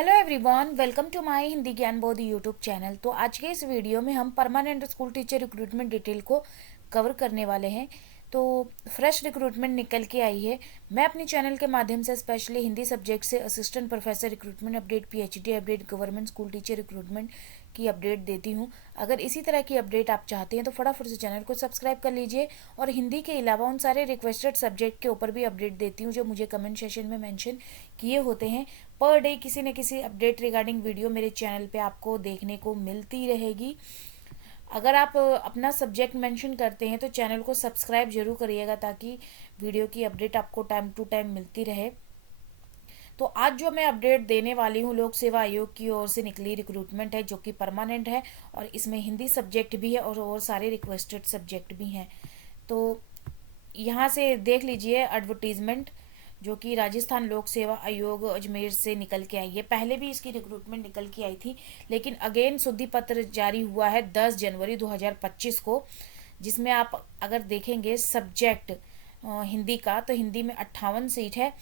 Hello everyone, welcome to my Hindi Gyan Bodh YouTube channel. तो आज के इस वीडियो में हम permanent school teacher recruitment detail को कवर करने वाले हैं। तो फ्रेश रिक्रूटमेंट निकल के आई है। मैं अपने चैनल के माध्यम से स्पेशली हिंदी सब्जेक्ट से assistant professor recruitment update, PhD update, government school teacher recruitment की अपडेट देती हूँ। अगर इसी तरह की अपडेट आप चाहते हैं तो फटाफट से चैनल को सब्सक्राइब कर लीजिए। और हिंदी के अलावा उन सारे रिक्वेस्टेड सब्जेक्ट के ऊपर भी अपडेट देती हूँ जो मुझे कमेंट सेशन में मेंशन किए होते हैं। पर डे किसी न किसी अपडेट रिगार्डिंग वीडियो मेरे चैनल पे आपको देखने को मिलती रहेगी। अगर आप अपना सब्जेक्ट मेंशन करते हैं तो चैनल को सब्सक्राइब जरूर करिएगा ताकि वीडियो की अपडेट आपको टाइम टू टाइम मिलती रहे। तो आज जो मैं अपडेट देने वाली हूँ, लोक सेवा आयोग की ओर से निकली रिक्रूटमेंट है जो कि परमानेंट है और इसमें हिंदी सब्जेक्ट भी है और सारे रिक्वेस्टेड सब्जेक्ट भी हैं। तो यहाँ से देख लीजिए एडवर्टीजमेंट जो कि राजस्थान लोक सेवा आयोग अजमेर से निकल के आई है। पहले भी इसकी रिक्रूटमेंट निकल के आई थी, लेकिन अगेन शुद्धि पत्र जारी हुआ है 10 जनवरी 2025 को, जिसमें आप अगर देखेंगे सब्जेक्ट हिंदी का तो हिंदी में 58 सीट है।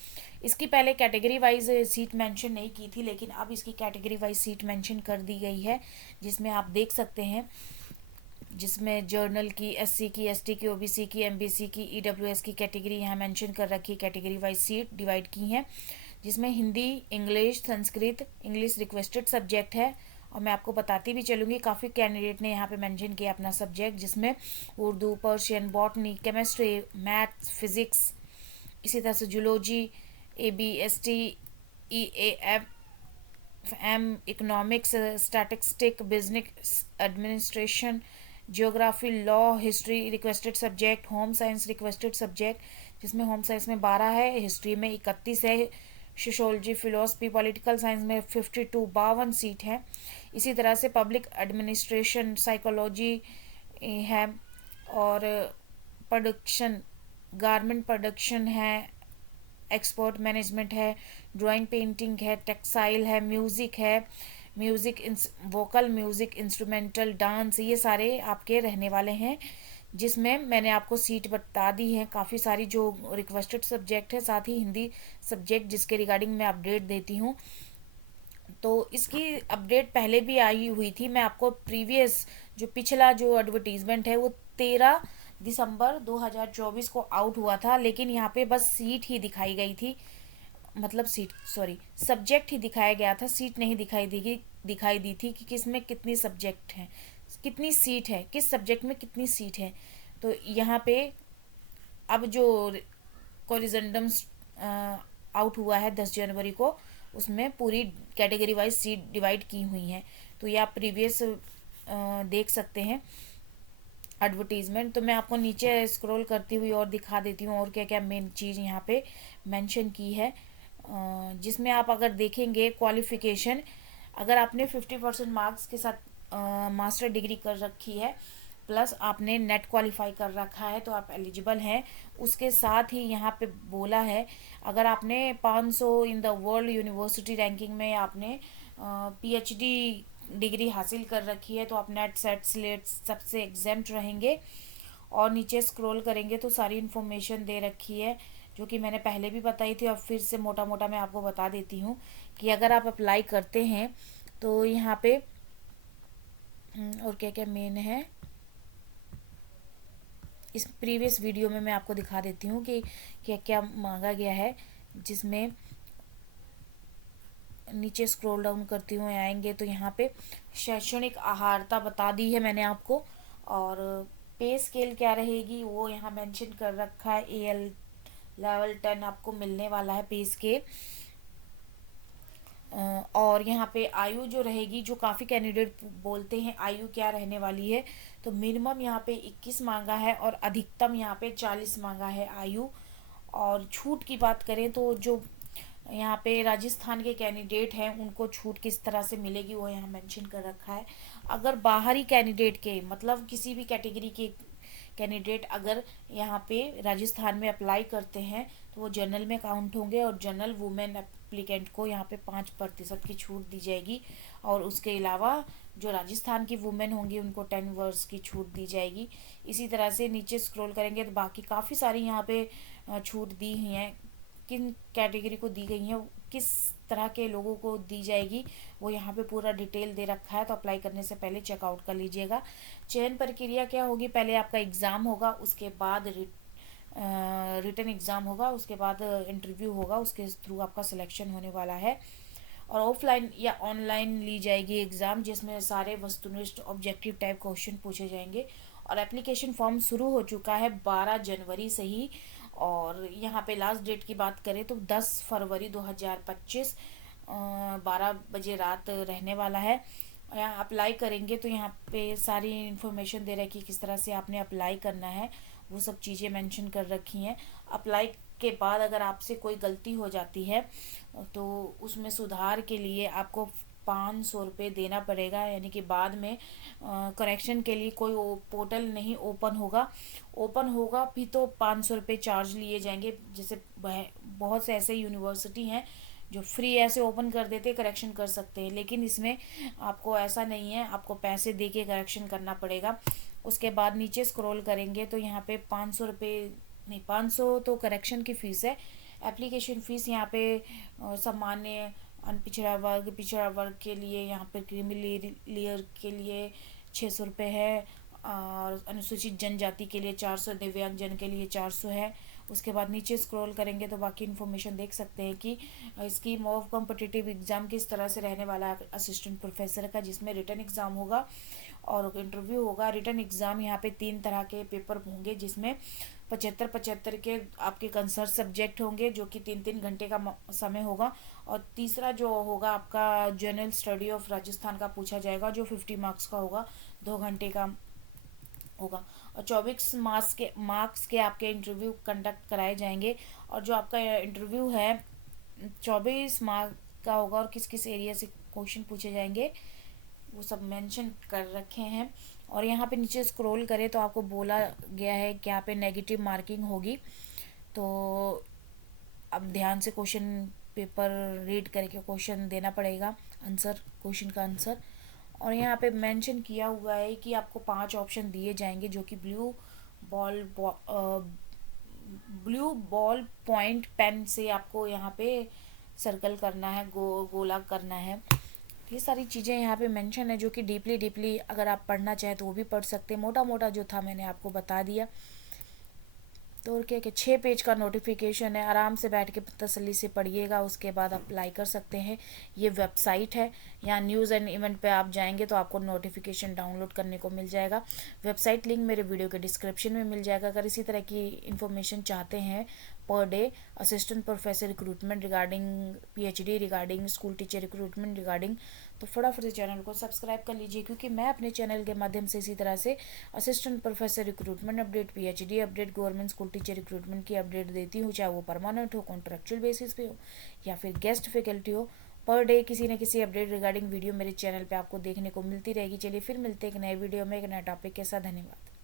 इसकी पहले कैटेगरी वाइज सीट मेंशन नहीं की थी, लेकिन अब इसकी कैटेगरी वाइज सीट मेंशन कर दी गई है, जिसमें आप देख सकते हैं, जिसमें जर्नल की, एससी की, एसटी की, ओबीसी की, एमबीसी की, ईडब्ल्यूएस की कैटेगरी यहाँ मेंशन कर रखी है। कैटेगरी वाइज सीट डिवाइड की हैं, जिसमें Hindi, English, Sanskrit, English requested subject है। और मैं आपको बताती भी चलूँगी, काफ़ी कैंडिडेट ने यहाँ पे मेंशन किया अपना सब्जेक्ट, जिसमें Urdu, Persian, botany, chemistry, maths, physics, इसी तरह से zoology, A B S T, E A F M, economics, statistic, business administration, geography, law, history requested subject, home science requested subject, जिसमें होम साइंस में 12 है, history में 31 है, sociology, philosophy, political science में 52 52 seat है। इसी तरह से पब्लिक एडमिनिस्ट्रेशन, साइकोलॉजी है, और प्रोडक्शन, गारमेंट प्रोडक्शन है, एक्सपोर्ट मैनेजमेंट है, ड्राइंग पेंटिंग है, टेक्सटाइल है, म्यूज़िक है, music vocal music, instrumental, dance, ये सारे आपके रहने वाले हैं। जिसमें मैंने आपको सीट बता दी है काफ़ी सारी जो रिक्वेस्टेड सब्जेक्ट है, साथ ही हिंदी सब्जेक्ट जिसके रिगार्डिंग मैं अपडेट देती हूँ। तो इसकी अपडेट पहले भी आई हुई थी। मैं आपको प्रीवियस जो पिछला जो एडवर्टीजमेंट है वो 13 दिसंबर 2024 को आउट हुआ था, लेकिन यहाँ पे बस सीट ही दिखाई गई थी, मतलब सीट सॉरी सब्जेक्ट ही दिखाया गया था, सीट नहीं दिखाई दी थी कि किस में कितनी सब्जेक्ट हैं, कितनी सीट है, किस सब्जेक्ट में कितनी सीट है। तो यहाँ पे अब जो कोरिजेंडम आउट हुआ है 10 जनवरी को, उसमें पूरी कैटेगरी वाइज सीट डिवाइड की हुई हैं। तो ये आप प्रीवियस देख सकते हैं एडवर्टीजमेंट। तो मैं आपको नीचे स्क्रॉल करती हुई और दिखा देती हूँ और क्या क्या मेन चीज़ यहाँ पे मेंशन की है। जिसमें आप अगर देखेंगे क्वालिफिकेशन, अगर आपने 50% मार्क्स के साथ मास्टर डिग्री कर रखी है, प्लस आपने नेट क्वालिफाई कर रखा है, तो आप एलिजिबल हैं। उसके साथ ही यहाँ पे बोला है, अगर आपने 500 in the world university ranking में आपने पीएचडी डिग्री हासिल कर रखी है तो आप नेट सेट स्लेट सबसे एग्जेम्प्ट रहेंगे। और नीचे स्क्रॉल करेंगे तो सारी इन्फॉर्मेशन दे रखी है जो कि मैंने पहले भी बताई थी, और फिर से मोटा मोटा मैं आपको बता देती हूँ कि अगर आप अप्लाई करते हैं तो यहाँ पे और क्या क्या मेन है, इस प्रीवियस वीडियो में मैं आपको दिखा देती हूँ कि क्या क्या मांगा गया है। जिसमें नीचे स्क्रॉल डाउन करती हुए आएंगे तो यहाँ पे शैक्षणिक आहारता बता दी है मैंने आपको, और पे स्केल क्या रहेगी वो यहाँ मेंशन कर रखा है। एएल लेवल 10 आपको मिलने वाला है पे स्केल। और यहाँ पे आयु जो रहेगी, जो काफ़ी कैंडिडेट बोलते हैं आयु क्या रहने वाली है, तो मिनिमम यहाँ पे 21 मांगा है और अधिकतम यहाँ पे 40 मांगा है आयु। और छूट की बात करें तो जो यहाँ पे राजस्थान के कैंडिडेट हैं उनको छूट किस तरह से मिलेगी वो यहाँ मेंशन कर रखा है। अगर बाहरी कैंडिडेट के, मतलब किसी भी कैटेगरी के कैंडिडेट अगर यहाँ पे राजस्थान में अप्लाई करते हैं तो वो जनरल में काउंट होंगे, और जनरल वुमेन एप्लीकेंट को यहाँ पे 5% की छूट दी जाएगी। और उसके अलावा जो राजस्थान की वुमेन होंगी उनको 10 वर्ष की छूट दी जाएगी। इसी तरह से नीचे स्क्रॉल करेंगे तो बाकी काफ़ी सारी यहाँ पे छूट दी हुई हैं किन कैटेगरी को दी गई हैं, किस तरह के लोगों को दी जाएगी, वो यहाँ पे पूरा डिटेल दे रखा है। तो अप्लाई करने से पहले चेकआउट कर लीजिएगा। चयन प्रक्रिया क्या होगी, पहले आपका एग्ज़ाम होगा, उसके बाद रिटन एग्ज़ाम होगा, उसके बाद इंटरव्यू होगा, उसके थ्रू आपका सिलेक्शन होने वाला है। और ऑफलाइन या ऑनलाइन ली जाएगी एग्ज़ाम, जिसमें सारे वस्तुनिष्ठ ऑब्जेक्टिव टाइप क्वेश्चन पूछे जाएंगे। और एप्लीकेशन फॉर्म शुरू हो चुका है 12 जनवरी से ही। और यहाँ पे लास्ट डेट की बात करें तो 10 फरवरी 2025 12 बजे रात रहने वाला है। यहाँ अप्लाई करेंगे तो यहाँ पे सारी इन्फॉर्मेशन दे रहा है कि किस तरह से आपने अप्लाई करना है, वो सब चीज़ें मेंशन कर रखी हैं। अप्लाई के बाद अगर आपसे कोई गलती हो जाती है तो उसमें सुधार के लिए आपको 500 रुपये देना पड़ेगा, यानी कि बाद में करेक्शन के लिए कोई पोर्टल नहीं ओपन होगा। ओपन होगा भी तो 500 रुपये चार्ज लिए जाएंगे। जैसे बहुत से ऐसे यूनिवर्सिटी हैं जो फ्री ऐसे ओपन कर देते, करेक्शन कर सकते हैं, लेकिन इसमें आपको ऐसा नहीं है, आपको पैसे दे के करेक्शन करना पड़ेगा। उसके बाद नीचे स्क्रॉल करेंगे तो यहाँ पे 500 रुपये नहीं, 500 तो करेक्शन की फ़ीस है। एप्लीकेशन फ़ीस यहाँ पे सामान्य पिछड़ा वर्ग के लिए, यहाँ पे क्रीमी लेयर के लिए 600 रुपये है, और अनुसूचित जनजाति के लिए 400, दिव्यांग जन के लिए 400 है। उसके बाद नीचे स्क्रॉल करेंगे तो बाकी इन्फॉर्मेशन देख सकते हैं कि स्कीम ऑफ कॉम्पिटिटिव एग्ज़ाम किस तरह से रहने वाला है असिस्टेंट प्रोफेसर का, जिसमें रिटन एग्ज़ाम होगा और इंटरव्यू होगा। रिटन एग्ज़ाम यहाँ पे 3 तरह के पेपर होंगे, जिसमें 75 के आपके कंसर्न सब्जेक्ट होंगे, जो कि 3-3 घंटे का समय होगा। और तीसरा जो होगा आपका जनरल स्टडी ऑफ राजस्थान का पूछा जाएगा, जो 50 मार्क्स का होगा, 2 घंटे का होगा। और 24 मार्क्स के आपके इंटरव्यू कंडक्ट कराए जाएंगे। और जो आपका इंटरव्यू है 24 मार्क का होगा, और किस किस एरिया से क्वेश्चन पूछे जाएंगे वो सब मेंशन कर रखे हैं। और यहाँ पे नीचे स्क्रॉल करें तो आपको बोला गया है कि यहाँ पे नेगेटिव मार्किंग होगी। तो अब ध्यान से क्वेश्चन पेपर रीड करके क्वेश्चन देना पड़ेगा, आंसर, क्वेश्चन का आंसर। और यहाँ पे मेंशन किया हुआ है कि आपको 5 ऑप्शन दिए जाएंगे, जो कि ball blue ball point pen से आपको यहाँ पे सर्कल करना है, गोला करना है। ये सारी चीज़ें यहाँ पे मेंशन है, जो कि डीपली अगर आप पढ़ना चाहें तो वो भी पढ़ सकते हैं। मोटा मोटा जो था मैंने आपको बता दिया। तो और क्या 6 पेज का नोटिफिकेशन है, आराम से बैठ के तसल्ली से पढ़िएगा, उसके बाद अप्लाई कर सकते हैं। ये वेबसाइट है, यहाँ न्यूज़ एंड इवेंट पे आप जाएंगे तो आपको नोटिफिकेशन डाउनलोड करने को मिल जाएगा। वेबसाइट लिंक मेरे वीडियो के डिस्क्रिप्शन में मिल जाएगा। अगर इसी तरह की इन्फॉर्मेशन चाहते हैं per day assistant professor recruitment regarding PhD, regarding school teacher recruitment regarding, तो फटाफट से चैनल को सब्सक्राइब कर लीजिए, क्योंकि मैं अपने चैनल के माध्यम से इसी तरह से assistant professor recruitment update, PhD update, government school teacher recruitment की अपडेट देती हूँ, चाहे वो परमानेंट हो, कॉन्ट्रेक्चुअल बेसिस पे हो, या फिर गेस्ट फैकल्टी हो। पर डे किसी न किसी अपडेट रिगार्डिंग वीडियो मेरे चैनल पे आपको देखने को मिलती रहेगी। चलिए फिर मिलते हैं एक नए वीडियो में एक नए टॉपिक के साथ। धन्यवाद।